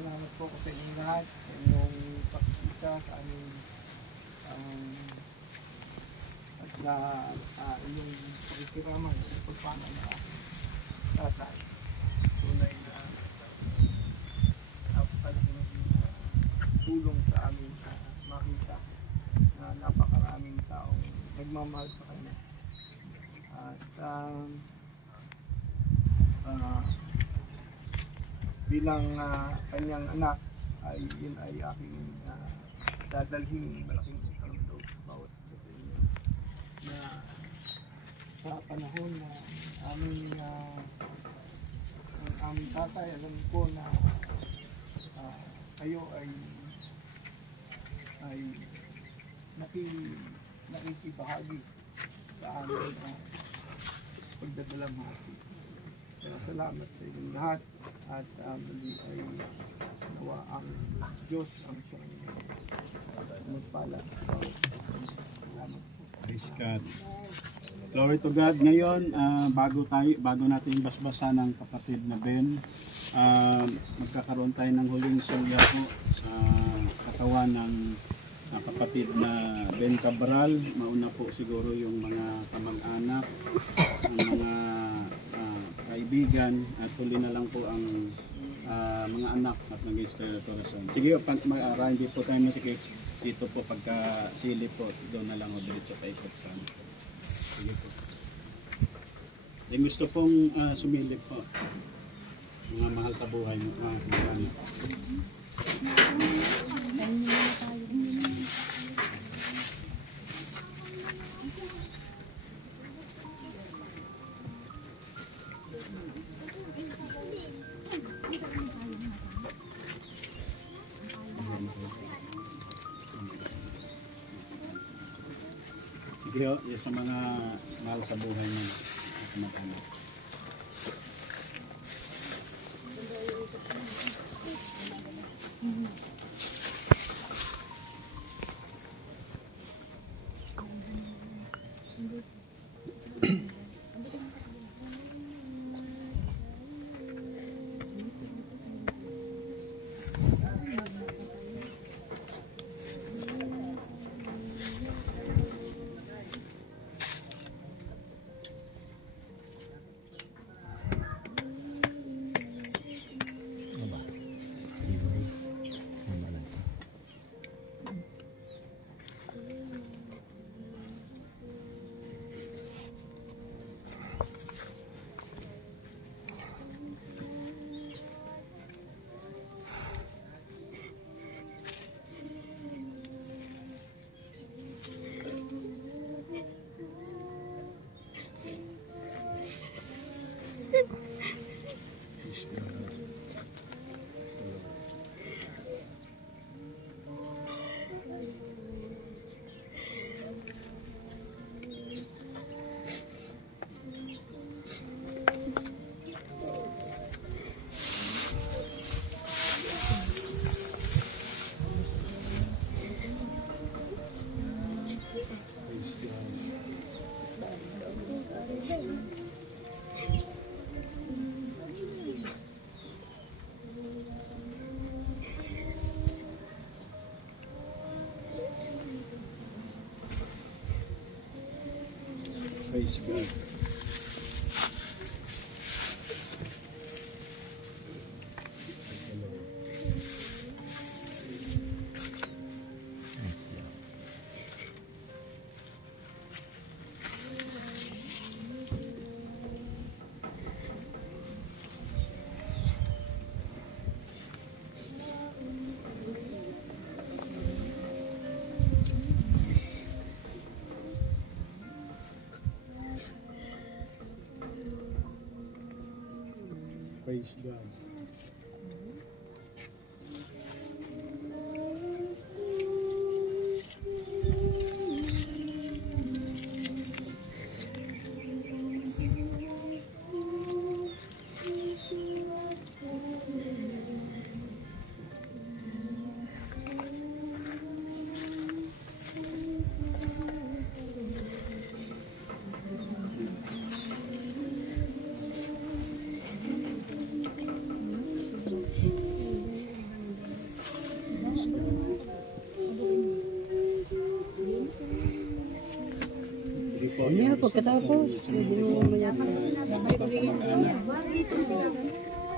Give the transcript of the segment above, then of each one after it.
nagpapasalamat po ako sa inyong lahat, sa inyong pakikita sa aming at na inyong pakikiraman sa pagpana na tatay. Tunay na napakalaking tulong sa amin makita na napakaraming taong nagmamahal sa kanya. At bilang kanyang anak ay yun ay aking dadalhin malaking utang loob sa bawat isa sa inyo na sa panahon na ang aming tatay, alam ko na kayo ay nakikibahagi sa aming pagdadalamhati. Kaya salamat sa inyong lahat at muli ay nawa ang Diyos ang siyang magpala. Salamat po. Praise God. Glory to God. Ngayon, bago natin basbasan ng kapatid na Ben, magkakaroon tayo ng huling salya po sa katawan ng kapatid na Ben Cabral. Mauna po siguro yung mga kamag-anak, ang mga kaibigan, at huli na lang po ang mga anak at mag-Easter Corazon. Sige, hindi po tayo masikip dito po, pagka sili po, doon na lang o diretso tayo po sa ano. Sige po. Yung gusto pong sumilip po, mga mahal sa buhay, mga kamag-anak. Sige o, sa mga mahal sa buhay mo, kamag-anak. Praise God. Praise God. Mamaya pagkatapos, pwede mo mamaya.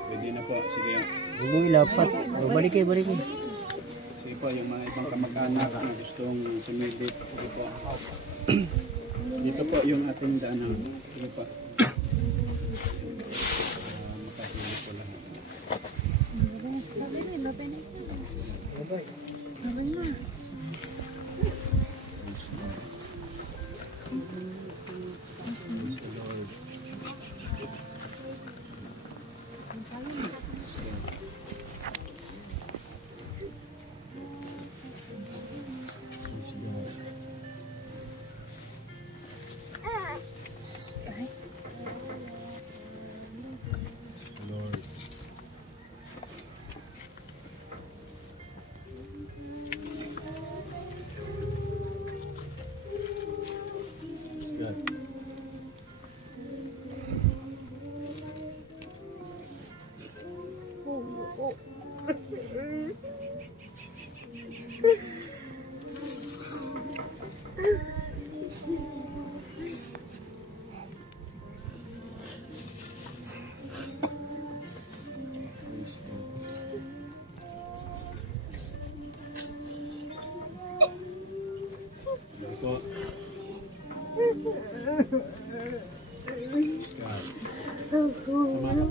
Pwede na po. Sige. Huwag mo ilapat. Balik kayo. Sige po, yung mga ibang kamag-anak na gustong sumilip. Sige po. Dito po yung ating daanan. Sige po. Makahuli po lahat. Po. Sa mga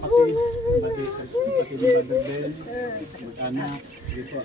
kapatid ni Brother Ben, mag-anak, sige po.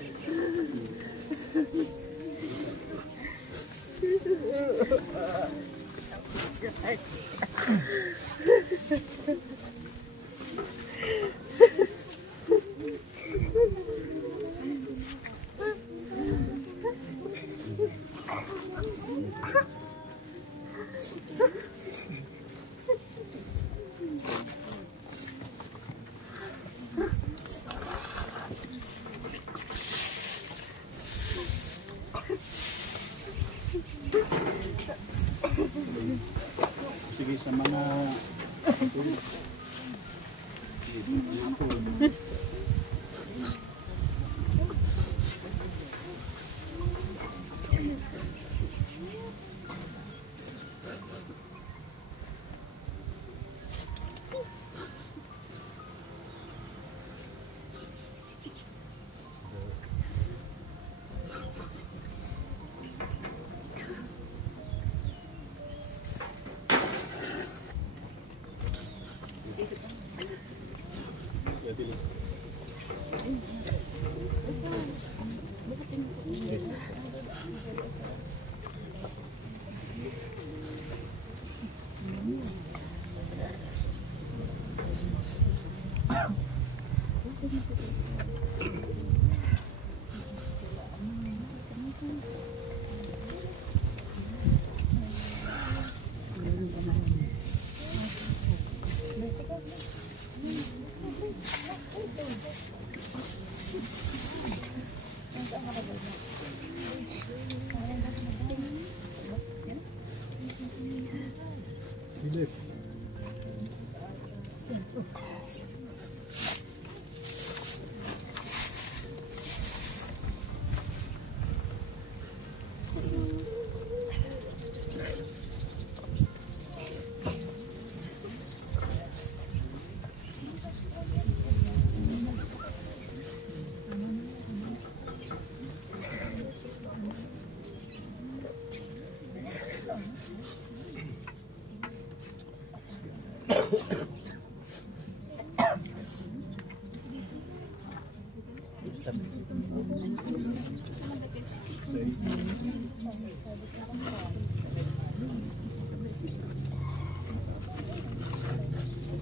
Sige sa mga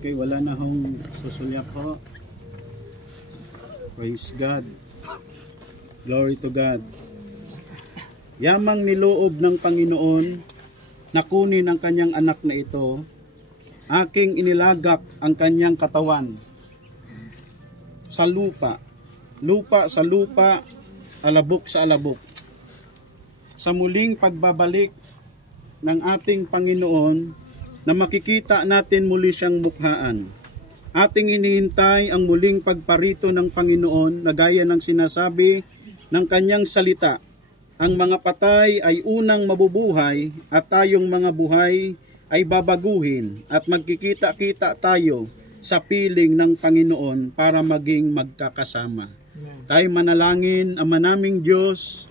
Okay, wala na hong susulyak po. Praise God. Glory to God. Yamang niloob ng Panginoon na kunin ang kanyang anak na ito, aking inilagak ang kanyang katawan sa lupa, lupa sa lupa, alabok sa alabok. Sa muling pagbabalik ng ating Panginoon, na makikita natin muli siyang mukhaan. Ating hinihintay ang muling pagparito ng Panginoon na gaya ng sinasabi ng kanyang salita. Ang mga patay ay unang mabubuhay at tayong mga buhay ay babaguhin at magkikita-kita tayo sa piling ng Panginoon para maging magkakasama. Tayo manalangin, Ama naming Diyos,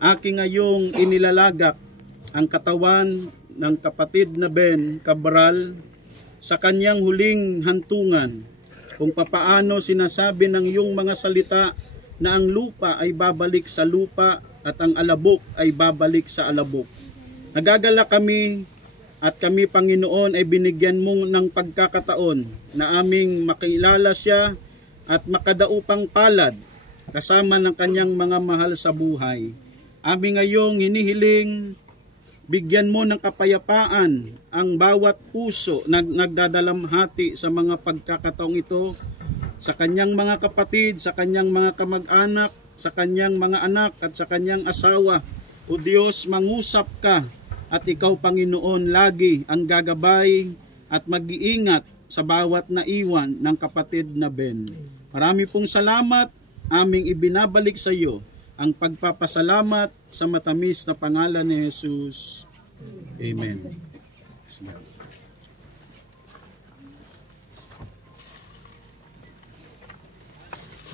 aking ngayong inilalagak ang katawan ng kapatid na Ben Cabral sa kanyang huling hantungan, kung papaano sinasabi ng iyong mga salita na ang lupa ay babalik sa lupa at ang alabok ay babalik sa alabok. Nagagala kami at kami, Panginoon, ay binigyan mo ng pagkakataon na aming makilala siya at makadaupang palad kasama ng kanyang mga mahal sa buhay. Aming ngayong hinihiling, bigyan mo ng kapayapaan ang bawat puso na nagdadalamhati sa mga pagkakataong ito, sa kanyang mga kapatid, sa kanyang mga kamag-anak, sa kanyang mga anak at sa kanyang asawa. O Diyos, mangusap ka at ikaw, Panginoon, lagi ang gagabay at mag-iingat sa bawat naiwan ng kapatid na Ben. Marami pong salamat, aming ibinabalik sa iyo ang pagpapasalamat sa matamis na pangalan ni Jesus. Amen.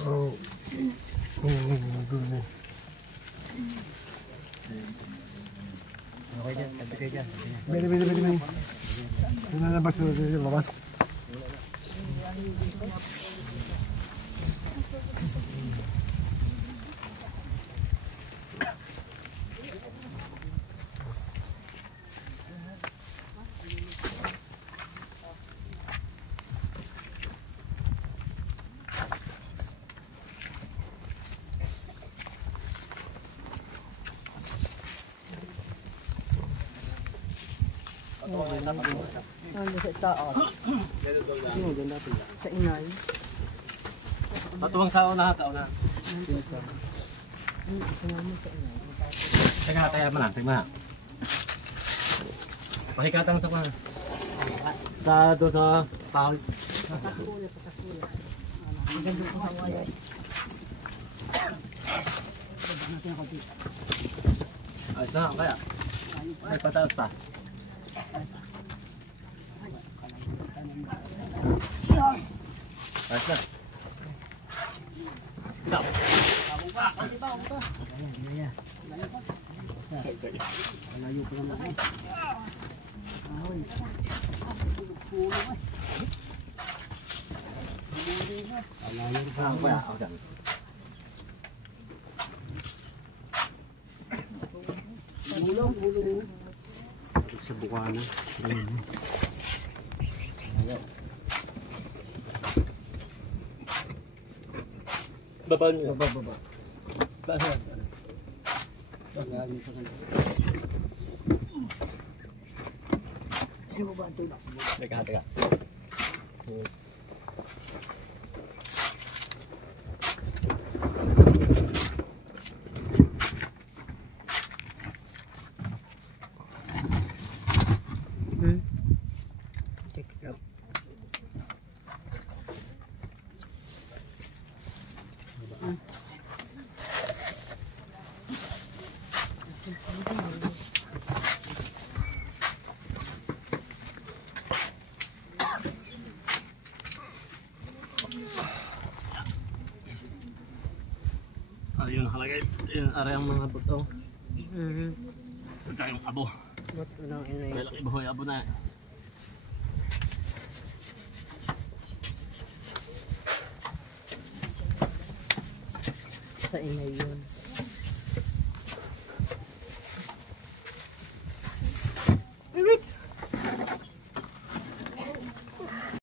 Oh. Okay dyan, tabi kayo dyan. Bili. Lalabas na labas. Sa inay. Patuwang sa una, sa una. Teka, kaya mana, tigma. Pakikatang sa kuna. Sa do sa pahol. Ay, na, kaya. Ay, pataas pa. Ayos na. Ikaw. Malayo pa naman eh. Kaya, ako dyan. Sa Bukana. Baba niyo. Baba. Saan? Lagi sa kanila. Kasi mo ba ito? Teka. Check it out. Ayun nakalagay. Ayun, aray ang mga buto. At saka yung abo. Ba't walang inay? May laki bahoy abo na. Sa inay yun.